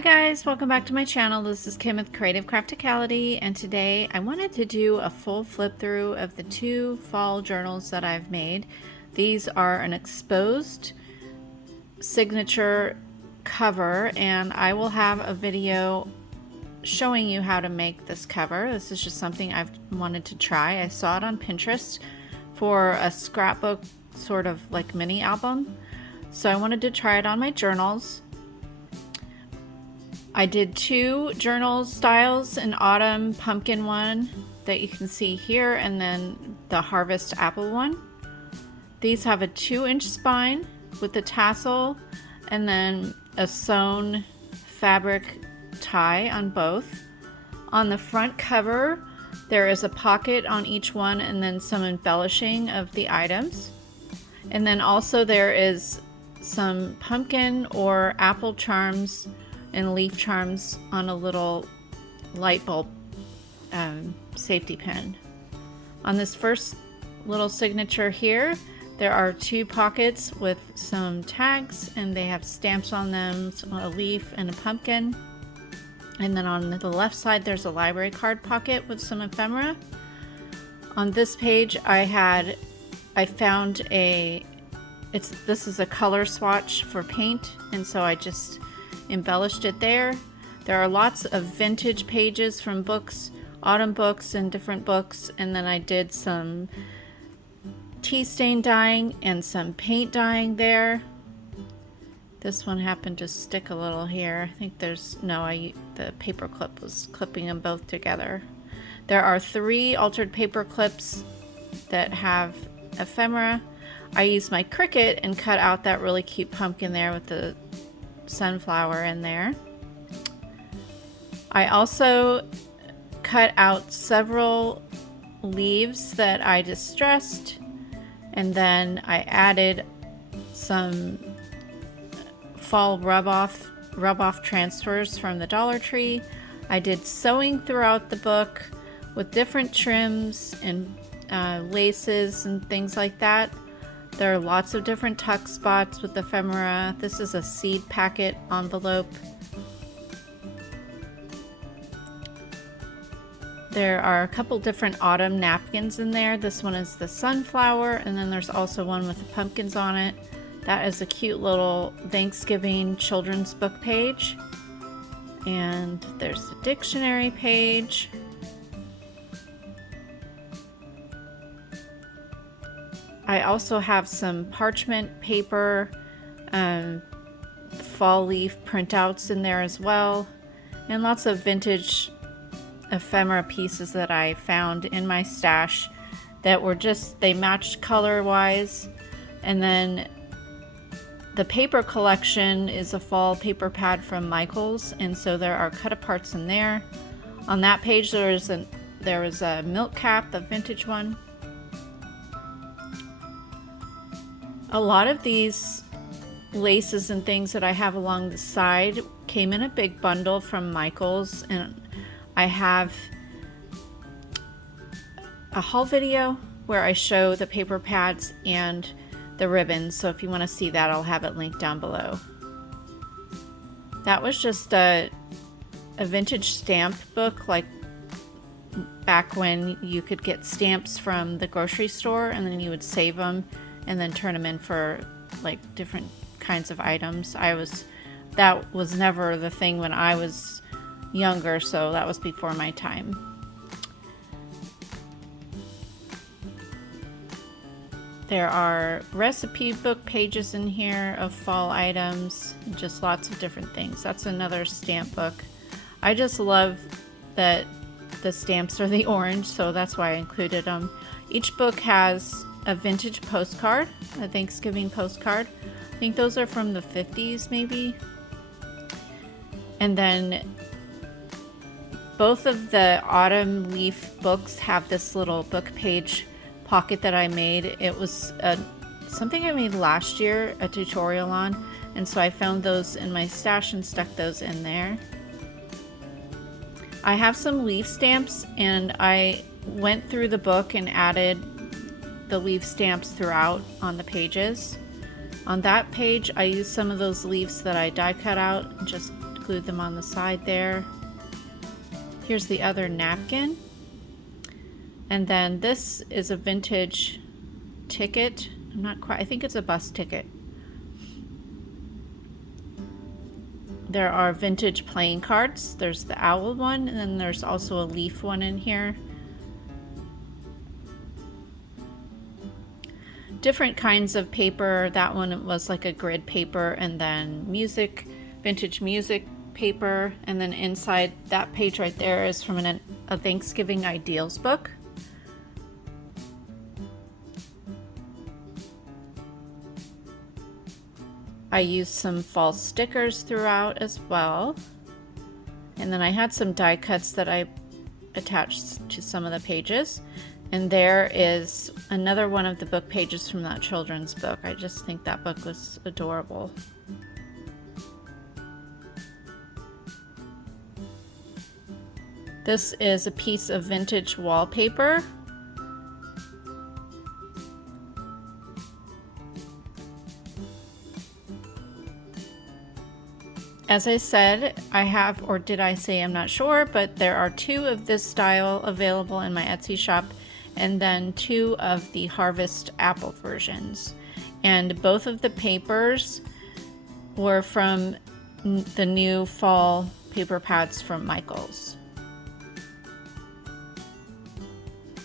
Hi guys, welcome back to my channel. This is Kim with Creative Crafticality, and today I wanted to do a full flip through of the two fall journals that I've made. These are an exposed signature cover, and I will have a video showing you how to make this cover. This is just something I've wanted to try. I saw it on Pinterest for a scrapbook sort of like mini album, so I wanted to try it on my journals. I did two journal styles, an autumn pumpkin one that you can see here, and then the harvest apple one. These have a 2-inch spine with a tassel and then a sewn fabric tie on both. On the front cover there is a pocket on each one and then some embellishing of the items. And then also there is some pumpkin or apple charms and leaf charms on a little light bulb safety pin. On this first little signature here, there are 2 pockets with some tags, and they have stamps on them, a leaf and a pumpkin. And then on the left side there's a library card pocket with some ephemera. On this page I found this is a color swatch for paint, and so I just embellished it there. There are lots of vintage pages from books, autumn books and different books, and then I did some tea stain dyeing and some paint dyeing there. This one happened to stick a little here. I think the paper clip was clipping them both together. There are 3 altered paper clips that have ephemera. I used my Cricut and cut out that really cute pumpkin there with the sunflower in there. I also cut out several leaves that I distressed, and then I added some fall rub-off transfers from the Dollar Tree. I did sewing throughout the book with different trims and laces and things like that. There are lots of different tuck spots with ephemera. This is a seed packet envelope. There are a couple different autumn napkins in there. This one is the sunflower, and then there's also one with the pumpkins on it. That is a cute little Thanksgiving children's book page. And there's the dictionary page. I also have some parchment paper, fall leaf printouts in there as well, and lots of vintage ephemera pieces that I found in my stash that were they matched color wise. And then the paper collection is a fall paper pad from Michaels, and so there are cut aparts in there. On that page there was a milk cap, the vintage one. A lot of these laces and things that I have along the side came in a big bundle from Michaels, and I have a haul video where I show the paper pads and the ribbons, so if you want to see that, I'll have it linked down below. That was just a vintage stamp book, like back when you could get stamps from the grocery store and then you would save them and then turn them in for like different kinds of items. That was never the thing when I was younger, so that was before my time. There are recipe book pages in here of fall items, just lots of different things. That's another stamp book. I just love that the stamps are the orange, so that's why I included them. Each book has a vintage postcard, a Thanksgiving postcard. I think those are from the 50s maybe. And then both of the autumn leaf books have this little book page pocket that I made. It was something I made last year, a tutorial on, and so I found those in my stash and stuck those in there. I have some leaf stamps, and I went through the book and added the leaf stamps throughout on the pages. On that page I used some of those leaves that I die cut out and just glued them on the side there. Here's the other napkin. And then this is a vintage ticket. I'm not quite, I think it's a bus ticket. There are vintage playing cards. There's the owl one, and then there's also a leaf one in here. Different kinds of paper. That one was like a grid paper, and then vintage music paper, and then inside that page right there is from a Thanksgiving Ideals book. I used some false stickers throughout as well. And then I had some die cuts that I attached to some of the pages. And there is another one of the book pages from that children's book. I just think that book was adorable. This is a piece of vintage wallpaper. As I said, I have, or did I say, I'm not sure, but there are 2 of this style available in my Etsy shop, and then 2 of the Harvest Apple versions. And both of the papers were from the new fall paper pads from Michaels.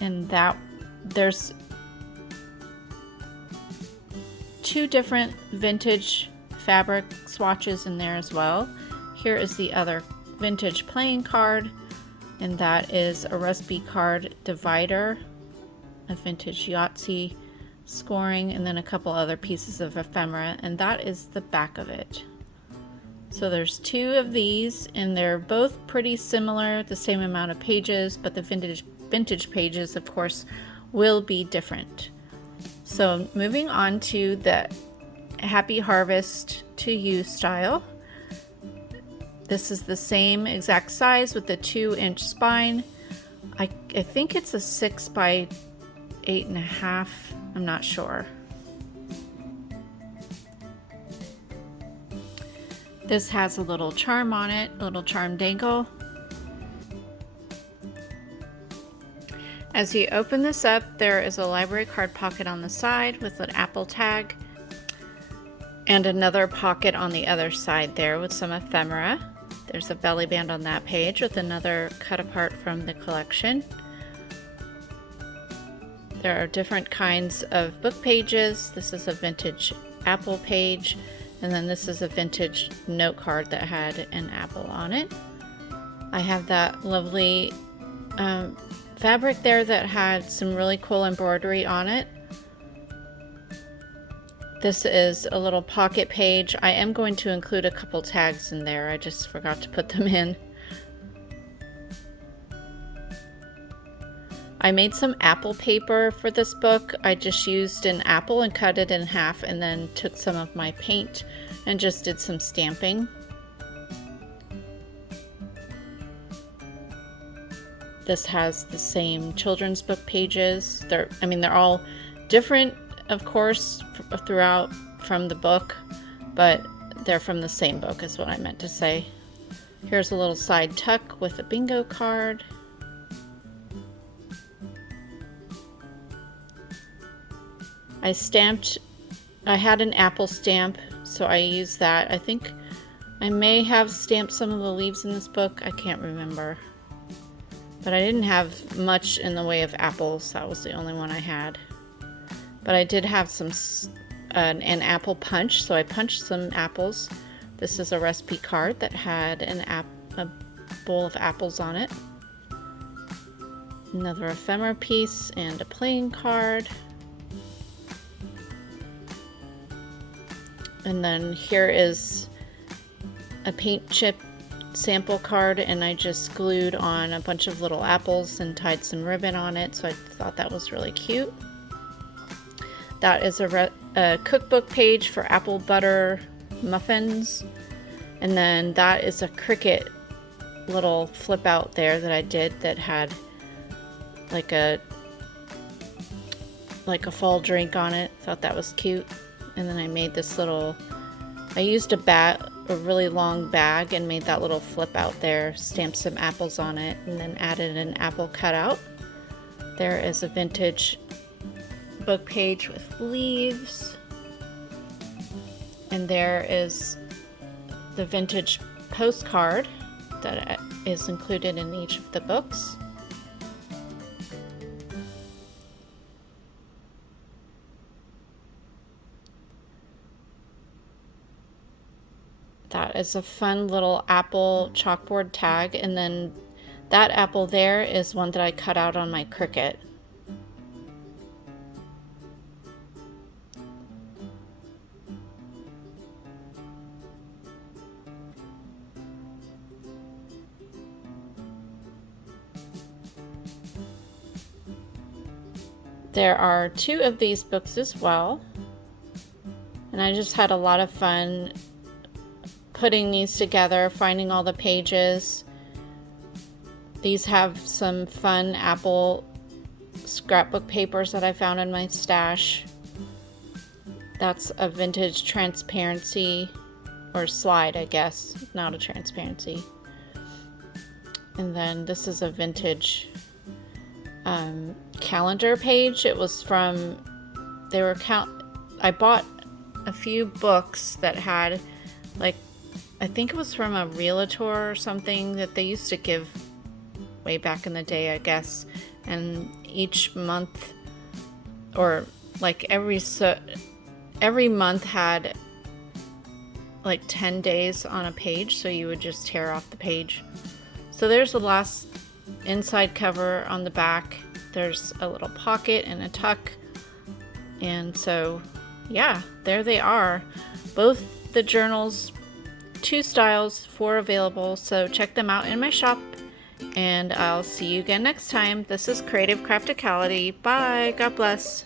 And there's 2 different vintage fabric swatches in there as well. Here is the other vintage playing card, and that is a recipe card divider, a vintage Yahtzee scoring, and then a couple other pieces of ephemera, and that is the back of it. So there's 2 of these, and they're both pretty similar, the same amount of pages, but the vintage pages, of course, will be different. So moving on to the Happy Harvest to You style. This is the same exact size with the 2-inch spine. I think it's a 6 by 8.5. I'm not sure. This has a little charm on it, a little charm dangle. As you open this up, there is a library card pocket on the side with an apple tag, and another pocket on the other side there with some ephemera. There's a belly band on that page with another cut apart from the collection. There are different kinds of book pages. This is a vintage apple page, and then this is a vintage note card that had an apple on it. I have that lovely fabric there that had some really cool embroidery on it. This is a little pocket page. I am going to include a couple tags in there. I just forgot to put them in. I made some apple paper for this book. I just used an apple and cut it in half, and then took some of my paint and just did some stamping. This has the same children's book pages. They're all different, of course, throughout from the book, but they're from the same book is what I meant to say. Here's a little side tuck with a bingo card. I had an apple stamp, so I used that. I think I may have stamped some of the leaves in this book. I can't remember. But I didn't have much in the way of apples. That was the only one I had. But I did have an apple punch, so I punched some apples. This is a recipe card that had a bowl of apples on it. Another ephemera piece and a playing card. And then here is a paint chip sample card, and I just glued on a bunch of little apples and tied some ribbon on it, so I thought that was really cute. That is a cookbook page for apple butter muffins, and then that is a Cricut little flip out there that I did that had like a fall drink on it. Thought that was cute. And then I made this little, I used a a really long bag and made that little flip out there, stamped some apples on it, and then added an apple cutout. There is a vintage book page with leaves. And there is the vintage postcard that is included in each of the books. That is a fun little apple chalkboard tag, and then that apple there is one that I cut out on my Cricut. There are 2 of these books as well, and I just had a lot of fun putting these together, finding all the pages. These have some fun apple scrapbook papers that I found in my stash. That's a vintage transparency, or slide, I guess, not a transparency. And then this is a vintage calendar page. It was from, I bought a few books that had, like, I think it was from a realtor or something that they used to give way back in the day, I guess. And each month, or like every month had like 10 days on a page, so you would just tear off the page. So there's the last inside cover on the back. There's a little pocket and a tuck. And so, yeah, there they are. Both the journals, 2 styles, 4 available. So check them out in my shop. And I'll see you again next time. This is Creative Crafticality. Bye. God bless.